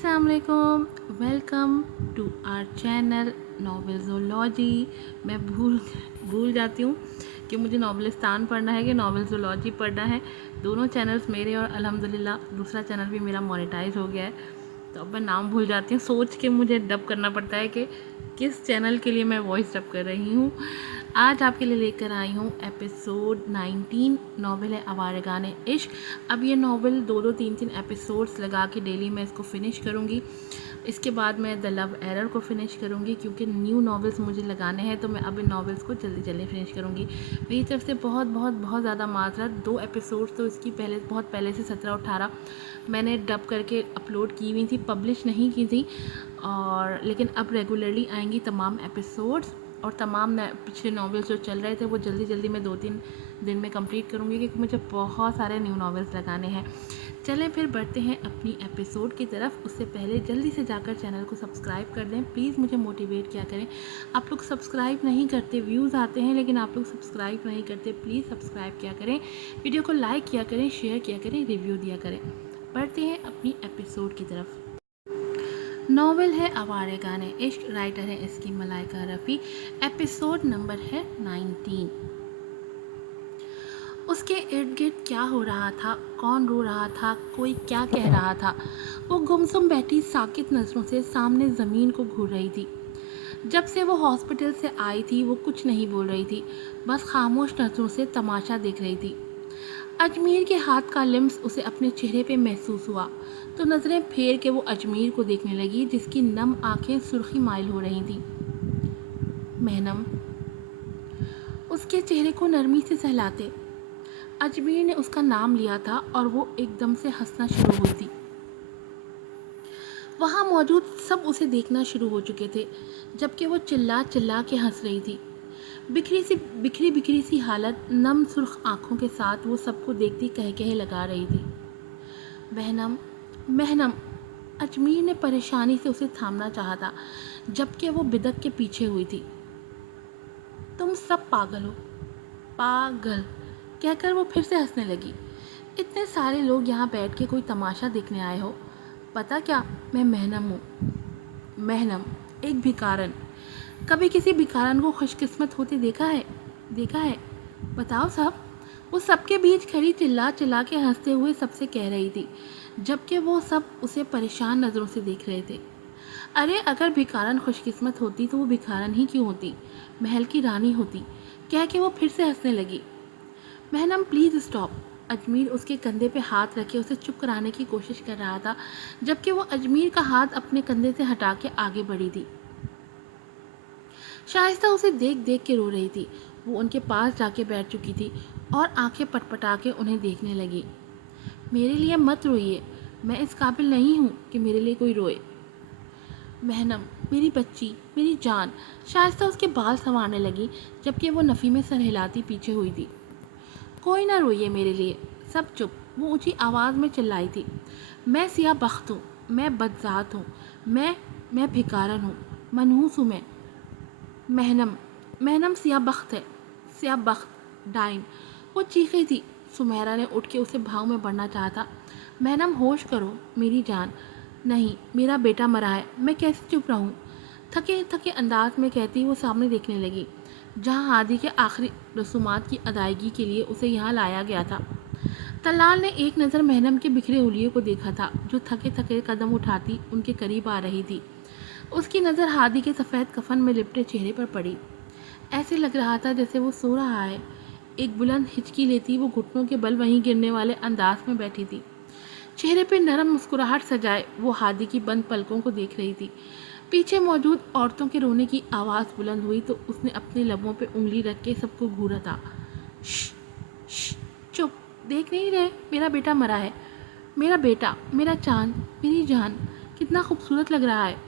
अस्सलाम वालेकुम, welcome to our channel नॉवेल्सोलॉजी। मैं भूल जाती हूँ कि मुझे नॉवलिस्तान पढ़ना है कि नॉवेल्सोलॉजी पढ़ना है। दोनों चैनल्स मेरे और अल्हम्दुलिल्लाह दूसरा चैनल भी मेरा मोनेटाइज हो गया है, तो अब मैं नाम भूल जाती हूँ। सोच के मुझे डब करना पड़ता है कि किस चैनल के लिए मैं वॉइस डब कर रही हूँ। आज आपके लिए लेकर आई हूँ एपिसोड 19। नॉवल है आवारगाने इश्क। अब ये नॉवल 2-3 एपिसोड्स लगा के डेली मैं इसको फ़िनिश करूँगी। इसके बाद मैं द लव एरर को फ़िनिश करूँगी, क्योंकि न्यू नॉवेल्स मुझे लगाने हैं, तो मैं अब इन नॉवेल्स को जल्दी जल्दी फ़िनिश करूँगी। मेरी तरफ से बहुत बहुत बहुत ज़्यादा माजरत। 2 एपिसोड्स तो इसकी बहुत पहले से 17-18 मैंने डब करके अपलोड की हुई थी, पब्लिश नहीं की थी, और लेकिन अब रेगुलरली आएंगी तमाम एपिसोड्स। और तमाम पिछले नॉवेल्स जो चल रहे थे वो जल्दी जल्दी मैं 2-3 दिन में कंप्लीट करूँगी, क्योंकि मुझे बहुत सारे न्यू नॉवेल्स लगाने हैं। चलें फिर बढ़ते हैं अपनी एपिसोड की तरफ। उससे पहले जल्दी से जाकर चैनल को सब्सक्राइब कर दें, प्लीज़ मुझे मोटिवेट किया करें। आप लोग सब्सक्राइब नहीं करते, व्यूज़ आते हैं लेकिन आप लोग सब्सक्राइब नहीं करते। प्लीज़ सब्सक्राइब किया करें, वीडियो को लाइक किया करें, शेयर किया करें, रिव्यू दिया करें। बढ़ते हैं अपनी एपिसोड की तरफ। नॉवेल है आवारगाने इश्क, राइटर है इसकी मलाइका रफ़ी। एपिसोड नंबर है 19। उसके इर्द गिर्द क्या हो रहा था, कौन रो रहा था, कोई क्या कह रहा था। वो गुमसुम बैठी साकित नज़रों से सामने ज़मीन को घूर रही थी। जब से वो हॉस्पिटल से आई थी वो कुछ नहीं बोल रही थी, बस खामोश नज़रों से तमाशा देख रही थी। अजमीर के हाथ का लिम्स उसे अपने चेहरे पे महसूस हुआ, तो नज़रें फेर के वो अजमीर को देखने लगी, जिसकी नम आंखें सुर्खी माइल हो रही थीं। मेहनम उसके चेहरे को नरमी से सहलाते। अजमीर ने उसका नाम लिया था और वो एकदम से हंसना शुरू हुई थी। वहाँ मौजूद सब उसे देखना शुरू हो चुके थे, जबकि वो चिल्ला चिल्ला के हंस रही थी। बिखरी बिखरी सी हालत, नम सुर्ख आंखों के साथ वो सबको देखती कह कहे लगा रही थी। मेहनम मेहनम। अजमीर ने परेशानी से उसे थामना चाहा था, जबकि वो बिदक के पीछे हुई थी। तुम सब पागल हो, पागल, कहकर वो फिर से हंसने लगी। इतने सारे लोग यहाँ बैठ के कोई तमाशा देखने आए हो? पता क्या, मैं मेहनम हूँ। मेहनम, एक भिखारन। कभी किसी भिखारन को खुशकिस्मत होते देखा है? बताओ सब। वो सबके बीच खड़ी चिल्ला चिल्ला के हंसते हुए सबसे कह रही थी, जबकि वो सब उसे परेशान नज़रों से देख रहे थे। अरे अगर भिखारन खुशकिस्मत होती तो वो भिखारन ही क्यों होती, महल की रानी होती, कह के वो फिर से हंसने लगी। मेहनम प्लीज़ स्टॉप। अजमीर उसके कंधे पे हाथ रखे उसे चुप कराने की कोशिश कर रहा था, जबकि वो अजमीर का हाथ अपने कंधे से हटा के आगे बढ़ी थी। शाइस्ता उसे देख देख के रो रही थी। वो उनके पास जाके बैठ चुकी थी और आंखें पटपटा के उन्हें देखने लगी। मेरे लिए मत रोइए, मैं इस काबिल नहीं हूँ कि मेरे लिए कोई रोए। मेहनम, मेरी बच्ची, मेरी जान। शाइस्ता उसके बाल संवारने लगी, जबकि वो नफ़ी में सर हिलाती पीछे हुई थी। कोई ना रोइए मेरे लिए, सब चुप। वो ऊंची आवाज़ में चिल्लाई थी। मैं सिया बख्त हूँ, मैं बदजात हूँ, मैं भिकारन हूँ, मनहूस हूँ मैं। मेहनम सिया बख्त है, सिया बख्त, डाइन। वो चीखी थी। सुमेरा ने उठ के उसे भाव में बढ़ना चाहा था। मेहनम होश करो मेरी जान। नहीं, मेरा बेटा मरा है, मैं कैसे चुप रहूं? थके थके अंदाज में कहती वो सामने देखने लगी, जहां हादी के आखिरी रसूमात की अदायगी के लिए उसे यहाँ लाया गया था। तल्लाल ने एक नज़र मेहनम के बिखरे हुलियों को देखा था, जो थके थके कदम उठाती उनके करीब आ रही थी। उसकी नज़र हादी के सफ़ेद कफन में लिपटे चेहरे पर पड़ी। ऐसे लग रहा था जैसे वो सो रहा है। एक बुलंद हिचकी लेती वो घुटनों के बल वहीं गिरने वाले अंदाज में बैठी थी। चेहरे पे नरम मुस्कुराहट सजाए वो हादी की बंद पलकों को देख रही थी। पीछे मौजूद औरतों के रोने की आवाज़ बुलंद हुई तो उसने अपने लबों पे उंगली रख के सबको घूरा था। श्श, चुप, देख नहीं रहे? मेरा बेटा मरा है, मेरा बेटा, मेरा चांद, मेरी जान, कितना खूबसूरत लग रहा है।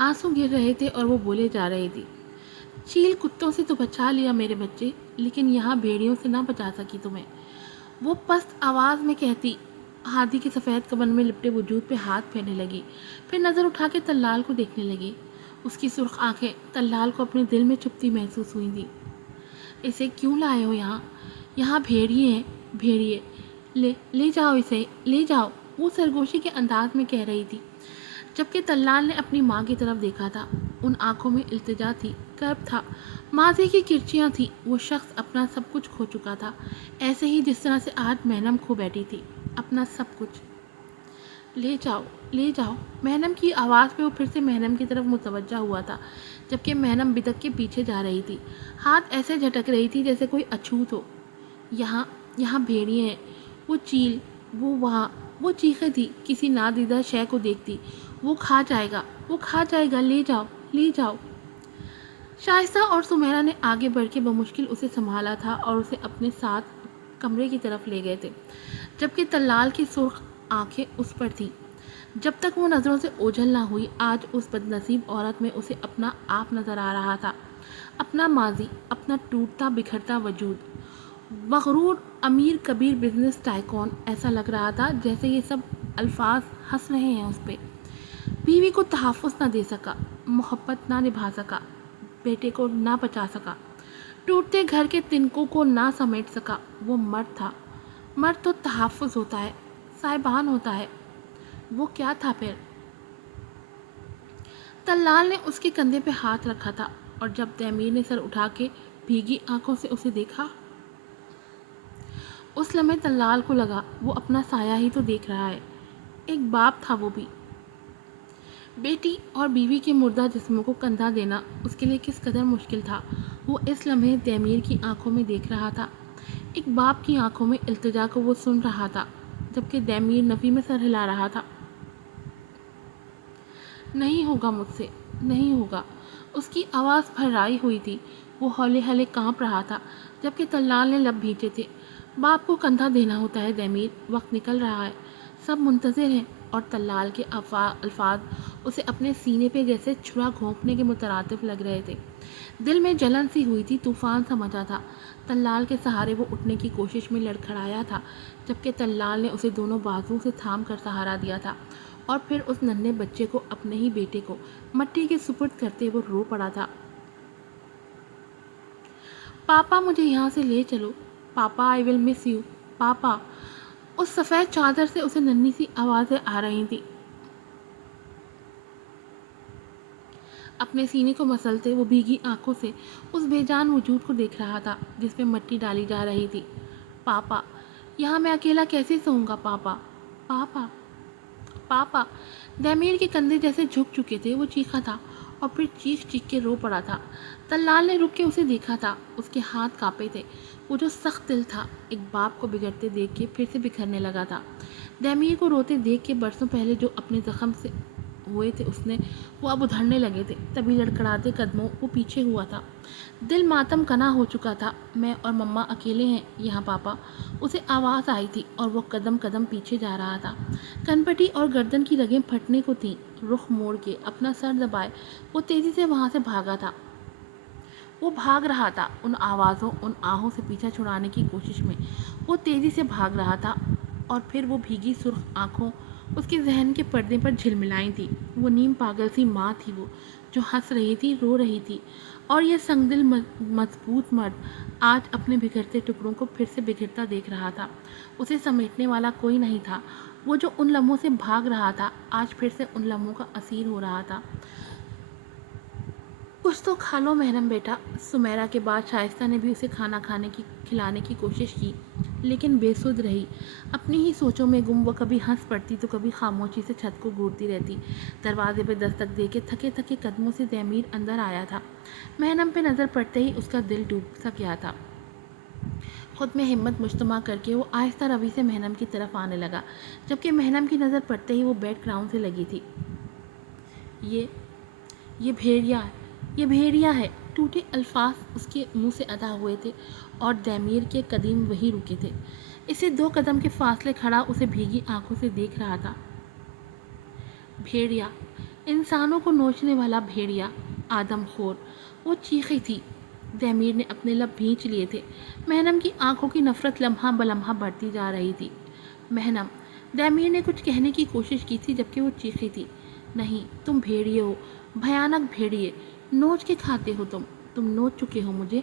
आंसू गिर रहे थे और वो बोले जा रही थी, चील कुत्तों से तो बचा लिया मेरे बच्चे, लेकिन यहाँ भेड़ियों से ना बचा सकी तुम्हें। वो पस्त आवाज़ में कहती हादी के सफ़ेद कमर में लिपटे वजूद पे हाथ फेरने लगी। फिर नज़र उठा के तल्लाल को देखने लगी। उसकी सुर्ख आंखें तल्लाल को अपने दिल में चुपती महसूस हुई थी। इसे क्यों लाए हो यहाँ? यहाँ भेड़िए हैं, भेड़िए। ले जाओ इसे, ले जाओ। वो सरगोशी के अंदाज में कह रही थी, जबकि तल्लाल ने अपनी माँ की तरफ देखा था। उन आंखों में इल्तिजा थी, कर्ब था, माज़ी की किरचियाँ थी। वो शख्स अपना सब कुछ खो चुका था, ऐसे ही जिस तरह से आज मैनम खो बैठी थी अपना सब कुछ। ले जाओ, ले जाओ। महनम की आवाज़ पे वो फिर से महनम की तरफ मुतवज्जा हुआ था, जबकि महनम बिदक के पीछे जा रही थी। हाथ ऐसे झटक रही थी जैसे कोई अछूत हो। यहाँ यहाँ भेड़िए हैं। वो चील, वो वहाँ, वो चीखें थी किसी नादीदा शय को देखती। वो खा जाएगा, वो खा जाएगा, ले जाओ, ले जाओ। शाइस्ता और सुमेरा ने आगे बढ़ के बमुश्किल उसे संभाला था और उसे अपने साथ कमरे की तरफ ले गए थे, जबकि तल्लाल की सुर्ख आंखें उस पर थीं। जब तक वो नज़रों से ओझल ना हुई, आज उस बदनसीब औरत में उसे अपना आप नज़र आ रहा था, अपना माजी, अपना टूटता बिखरता वजूद। मगरूर अमीर कबीर बिजनेस टाइकॉन। ऐसा लग रहा था जैसे ये सब अल्फाज हंस रहे हैं उस पर। बीवी को तहफ़्फ़ुज़ ना दे सका, मोहब्बत ना निभा सका, बेटे को ना बचा सका, टूटते घर के तिनकों को ना समेट सका। वो मर्द था। मर्द तो तहफ़्फ़ुज़ होता है, साहिबान होता है। वो क्या था फिर? तल्लाल ने उसके कंधे पे हाथ रखा था और जब तैमीर ने सर उठा के भीगी आंखों से उसे देखा, उस लम्हे तल्लाल को लगा वो अपना साया ही तो देख रहा है। एक बाप था वो भी। बेटी और बीवी के मुर्दा जिस्मों को कंधा देना उसके लिए किस कदर मुश्किल था, वो इस लम्हे तैमीर की आंखों में देख रहा था। एक बाप की आंखों में इल्तिजा को वो सुन रहा था, जबकि तैमीर नफ़ी में सर हिला रहा था। नहीं होगा मुझसे, नहीं होगा। उसकी आवाज़ भर्राई हुई थी। वो हौले हौले कांप रहा था, जबकि तल्लाल ने लब भींचे थे। बाप को कंधा देना होता है तैमीर, वक्त निकल रहा है, सब मुंतज़िर हैं। और तल्लाल के अल्फाज उसे अपने सीने पे जैसे छुरा घोंपने के मुतरातिफ लग रहे थे। दिल में जलन सी हुई थी, तूफान सा मचा था। तल्लाल के सहारे वो उठने की कोशिश में लड़खड़ाया था, जबकि तल्लाल ने उसे दोनों बाजुओं से थाम कर सहारा दिया था। और फिर उस नन्हे बच्चे को, अपने ही बेटे को, मट्टी के सुपुर्द करते वो रो पड़ा था। पापा, मुझे यहाँ से ले चलो। पापा, आई विल मिस यू। पापा। उस सफ़ेद चादर से उसे नन्ही सी आवाज़ें आ रही थी। अपने सीने को मसलते वो भीगी आंखों से उस बेजान वजूद को देख रहा था जिसमें मट्टी डाली जा रही थी। पापा, यहाँ मैं अकेला कैसे सोऊंगा? पापा, पापा, पापा। दैमीर के कंधे जैसे झुक चुके थे। वो चीखा था और फिर चीख चीख के रो पड़ा था। तल्लाल ने रुक के उसे देखा था। उसके हाथ कांपे थे। वो जो सख्त दिल था, एक बाप को बिगड़ते देख के फिर से बिखरने लगा था। दैमीर को रोते देख के बरसों पहले जो अपने जख्म से हुए थे उसने, वो अब उधड़ने लगे थे। तभी लड़खड़ाते कदमों वो पीछे हुआ था। दिल मातम कना हो चुका था। मैं और मम्मा अकेले हैं यहाँ पापा। उसे आवाज़ आई थी और वो कदम कदम पीछे जा रहा था। कनपटी और गर्दन की रगें फटने को थीं। रुख मोड़ के अपना सर दबाए वो तेज़ी से वहाँ से भागा था। वो भाग रहा था उन आवाज़ों, उन आहों से पीछा छुड़ाने की कोशिश में। वो तेज़ी से भाग रहा था और फिर वो भीगी सुर्ख आँखों उसके जहन के पर्दे पर झिलमिलाई थी। वो नीम पागल सी माँ थी वो, जो हंस रही थी, रो रही थी। और यह संगदिल मजबूत मर्द आज अपने बिखरते टुकड़ों को फिर से बिखरता देख रहा था। उसे समेटने वाला कोई नहीं था। वो जो उन लम्हों से भाग रहा था, आज फिर से उन लम्हों का असीर हो रहा था। कुछ तो खा लो महरम बेटा। सुमेरा के बाद शाइस्ता ने भी उसे खाना खिलाने की कोशिश की, लेकिन बेसुध रही। अपनी ही सोचों में गुम वो कभी हंस पड़ती तो कभी खामोशी से छत को घूरती रहती। दरवाजे पे दस्तक दे के थके थके कदमों से तैमीर अंदर आया था। महनम पे नज़र पड़ते ही उसका दिल डूब सा गया था। खुद में हिम्मत मुश्तमा करके वो आहिस्ता रवि से महनम की तरफ आने लगा, जबकि महनम की नज़र पड़ते ही वो बेड ग्राउंड से लगी थी। ये भेड़िया है, ये भेड़िया है। टूटे अल्फाज उसके मुंह से अदा हुए थे और दैमीर के कदम वहीं रुके थे। इसे 2 कदम के फासले खड़ा उसे भीगी आंखों से देख रहा था। भेड़िया, इंसानों को नोचने वाला भेड़िया, आदमखोर। वो चीखी थी। दैमीर ने अपने लब भींच लिए थे। महनम की आंखों की नफरत लम्हा बलम्हा बढ़ती जा रही थी। महनम। दैमीर ने कुछ कहने की कोशिश की थी, जबकि वो चीखी थी। नहीं, तुम भेड़िए हो, भयानक भेड़िए। नोच के खाते हो तुम नोच चुके हो मुझे।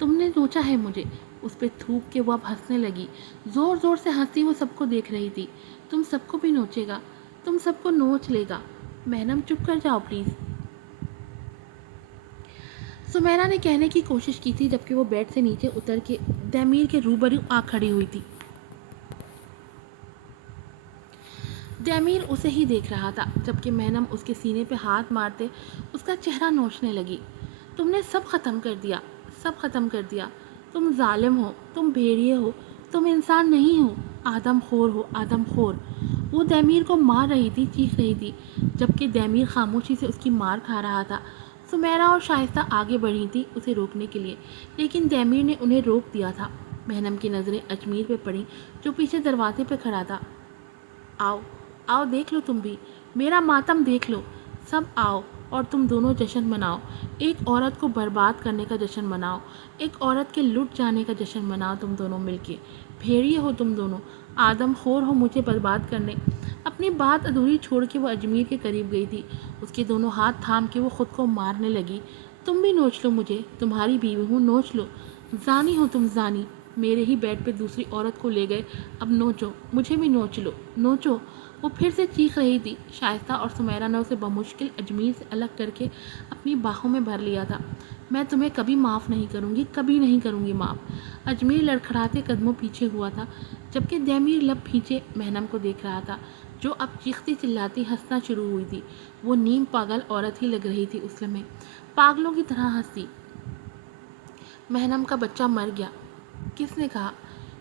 तुमने नोचा है मुझे। उस पर थूक के वो अब हंसने लगी। ज़ोर ज़ोर से हंसी वो सबको देख रही थी। तुम सबको भी नोचेगा, तुम सबको नोच लेगा। मेहनम चुप कर जाओ प्लीज़। सुमेरा ने कहने की कोशिश की थी जबकि वो बेड से नीचे उतर के दैमीर के रूबरू आ खड़ी हुई थी। दैमीर उसे ही देख रहा था जबकि मेहनम उसके सीने पे हाथ मारते उसका चेहरा नोचने लगी। तुमने सब ख़त्म कर दिया, सब ख़त्म कर दिया। तुम जालिम हो, तुम भेड़िए हो, तुम इंसान नहीं हो, आदमखोर हो, आदमखोर। वो दैमीर को मार रही थी, चीख रही थी, जबकि दैमीर खामोशी से उसकी मार खा रहा था। सुमेरा और शाइस्ता आगे बढ़ी थी उसे रोकने के लिए, लेकिन दैमीर ने उन्हें रोक दिया था। मेहनम की नज़रें अजमीर पे पड़ी जो पीछे दरवाजे पे खड़ा था। आओ, आओ देख लो तुम भी, मेरा मातम देख लो, सब आओ और तुम दोनों जश्न मनाओ। एक औरत को बर्बाद करने का जश्न मनाओ, एक औरत के लुट जाने का जश्न मनाओ तुम दोनों मिलके। भेड़िए हो तुम दोनों, आदमखोर हो मुझे बर्बाद करने। अपनी बात अधूरी छोड़ के वो अजमीर के करीब गई थी। उसके दोनों हाथ थाम के वो खुद को मारने लगी। तुम भी नोच लो मुझे, तुम्हारी बीवी हूँ, नोच लो। जानी हो तुम, जानी, मेरे ही बेड पे दूसरी औरत को ले गए, अब नोचो, मुझे भी नोच लो, नोचो। वो फिर से चीख रही थी। शाइस्ता और सुमेरा ने उसे बमुश्किल अजमीर से अलग करके अपनी बाहों में भर लिया था। मैं तुम्हें कभी माफ़ नहीं करूँगी, कभी नहीं करूँगी माफ़। अजमीर लड़खड़ाते कदमों पीछे हुआ था जबकि दैमीर लब खींचे मेहनम को देख रहा था जो अब चीखती चिल्लाती हंसना शुरू हुई थी। वो नीम पागल औरत ही लग रही थी उस लम्हे, पागलों की तरह हंसती। मेहनम का बच्चा मर गया, किसने कहा?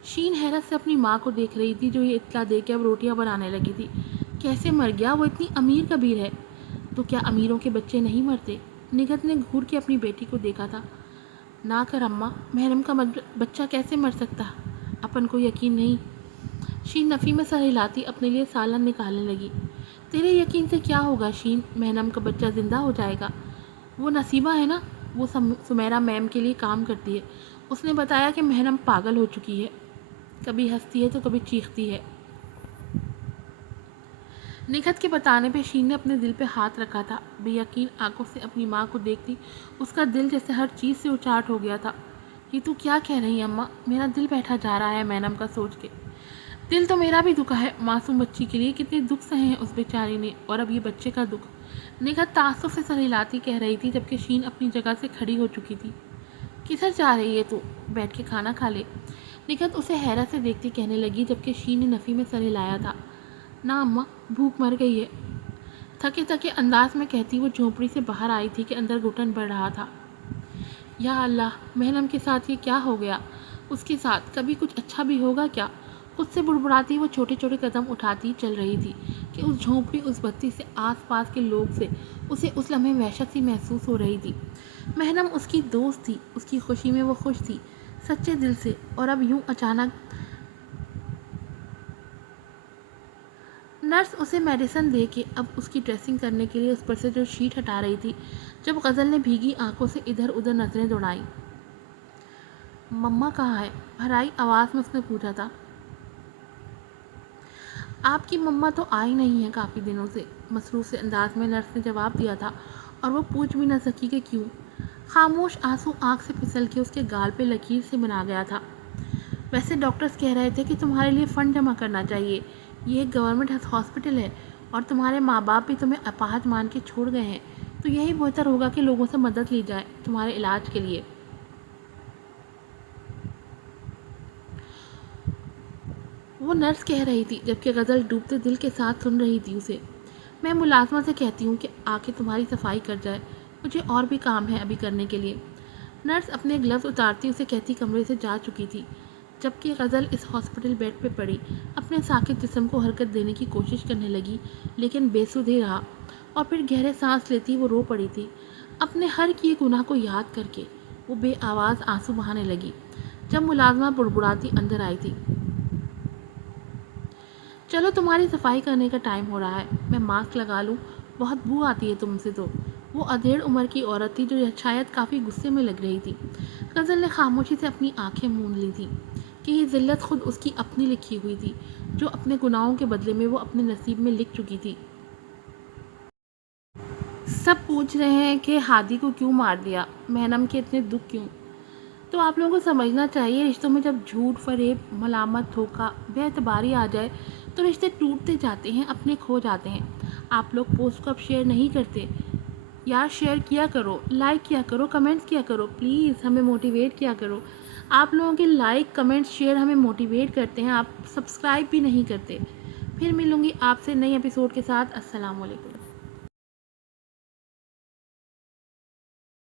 शीन हैरत से अपनी माँ को देख रही थी जो ये इत्तला दे के अब रोटियां बनाने लगी थी। कैसे मर गया? वो इतनी अमीर कबीर है। तो क्या अमीरों के बच्चे नहीं मरते? निगत ने घूर के अपनी बेटी को देखा था। ना कर अम्मा, मेहरम का बच्चा कैसे मर सकता? अपन को यकीन नहीं। शीन नफ़ी में सर हिलाती अपने लिए सालन निकालने लगी। तेरे यकीन से क्या होगा शीन, मेहनम का बच्चा ज़िंदा हो जाएगा। वो नसीबा है ना, वो सुमेरा मैम के लिए काम करती है। उसने बताया कि मेहनम पागल हो चुकी है, कभी हंसती है तो कभी चीखती है। निखत के बताने पे शीन ने अपने दिल पे हाथ रखा था। बेयकीन आंखों से अपनी माँ को देखती उसका दिल जैसे हर चीज़ से उचाट हो गया था। ये तू क्या कह रही है अम्मा? मेरा दिल बैठा जा रहा है मेहनम का सोच के। दिल तो मेरा भी दुखा है, मासूम बच्ची के लिए कितने दुख सहे हैं उस बेचारी ने, और अब ये बच्चे का दुख। निखत तासुफ से सर हिलाती कह रही थी जबकि शीन अपनी जगह से खड़ी हो चुकी थी। किधर जा रही है तू? बैठ के खाना खा ले। निखत उसे हैरत से देखती कहने लगी जबकि शीन ने नफ़ी में सर हिलाया था। ना अम्मा, भूख मर गई है। थके थके अंदाज में कहती वो झोंपड़ी से बाहर आई थी कि अंदर घुटन बढ़ रहा था। या अल्लाह, मेहनम के साथ ये क्या हो गया? उसके साथ कभी कुछ अच्छा भी होगा क्या? खुद से बुड़बुड़ाती वो छोटे छोटे कदम उठाती चल रही थी कि उस झोंपड़ी, उस बत्ती से, आसपास के लोग से उसे उस लम्हे वहशत सी महसूस हो रही थी। मेहनम उसकी दोस्त थी, उसकी खुशी में वो खुश थी सच्चे दिल से, और अब यूं अचानक नर्स उसे मेडिसिन दे के अब उसकी ड्रेसिंग करने के लिए उस पर से जो शीट हटा रही थी जब गज़ल ने भीगी आंखों से इधर उधर नजरें दौड़ाई। मम्मा कहाँ है? भराई आवाज़ में उसने पूछा था। आपकी मम्मा तो आई नहीं है काफ़ी दिनों से, मसरूफ़ से अंदाज में नर्स ने जवाब दिया था, और वो पूछ भी न सकी कि क्यों। खामोश आंसू आँख से फिसल के उसके गाल पे लकीर से बना गया था। वैसे डॉक्टर्स कह रहे थे कि तुम्हारे लिए फ़ंड जमा करना चाहिए, ये एक गवर्नमेंट हॉस्पिटल है और तुम्हारे माँ बाप भी तुम्हें अपाहज मान के छोड़ गए हैं, तो यही बेहतर होगा कि लोगों से मदद ली जाए तुम्हारे इलाज के लिए। वो नर्स कह रही थी जबकि गज़ल डूबते दिल के साथ सुन रही थी उसे। मैं मुलाजमा से कहती हूँ कि आके तुम्हारी सफाई कर जाए, मुझे और भी काम है अभी करने के लिए। नर्स अपने ग्लव्स उतारती उसे कहती कमरे से जा चुकी थी जबकि गज़ल इस हॉस्पिटल बेड पे पड़ी अपने साकित जिस्म को हरकत देने की कोशिश करने लगी, लेकिन बेसुधे रहा। और फिर गहरे सांस लेती वो रो पड़ी थी अपने हर किए गुनाह को याद करके। वो बेआवाज़ आंसू बहाने लगी जब मुलाजमा बुड़बुड़ाती अंदर आई थी। चलो तुम्हारी सफाई करने का टाइम हो रहा है, मैं मास्क लगा लूँ, बहुत बू आती है तुमसे तो। वो अधेड़ उम्र की औरत थी जो शायद काफ़ी गुस्से में लग रही थी। गज़ल ने खामोशी से अपनी आंखें मूंद ली थी कि ये ज़िल्लत खुद उसकी अपनी लिखी हुई थी जो अपने गुनाहों के बदले में वो अपने नसीब में लिख चुकी थी। सब पूछ रहे हैं कि हादी को क्यों मार दिया, मेहनम के इतने दुख क्यों? तो आप लोगों को समझना चाहिए, रिश्तों में जब झूठ, फरेब, मलामत, धोखा, बेएतबारी आ जाए تو رشتے ٹوٹتے جاتے ہیں، اپنے کھو جاتے ہیں۔ آپ لوگ پوسٹ کو اب شیئر نہیں کرتے، یار شیئر کیا کرو، لائک کیا کرو، کمنٹس کیا کرو، پلیز ہمیں موٹیویٹ کیا کرو۔ آپ لوگوں کے لائک کمنٹس شیئر ہمیں موٹیویٹ کرتے ہیں، آپ سبسکرائب بھی نہیں کرتے۔ پھر ملوں گی آپ سے نئی ایپیسوڈ کے ساتھ۔ السلام علیکم۔